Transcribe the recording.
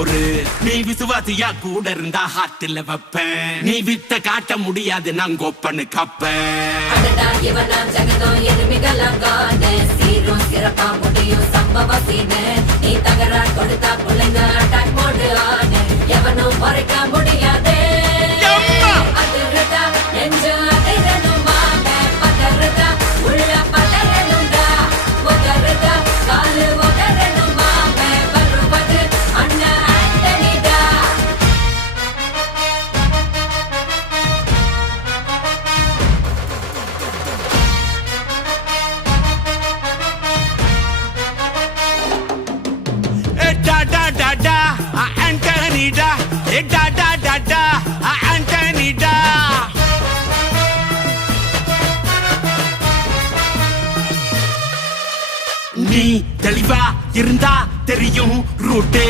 பொறு. நீ விசுவாசியா கூட இருந்தா ஹார்ட்ல வைப்பேன். நீ வித்த காட்ட முடியாது நான் கோப்பனு கப்பேன். சீரும் சிறப்பா முடியும் சம்பவ சீனு. நீ தகரா கொடுத்தா பிள்ளைங்க அட்டாக் மோடு ஆனு. எவனும் மறைக்க முடியாதே. அதிருதா நெஞ்சு அதிரணுமாங்க. பதறுதா உள்ள பதறணுண்டா. உதறுதா காலு உதறணுமாங்க. வருவது அண்ணன் ஆண்டனிடா. Antonida, da da da da, Antonida. நீ தெளிவா இருந்தா தெரியும் ரூட்டே.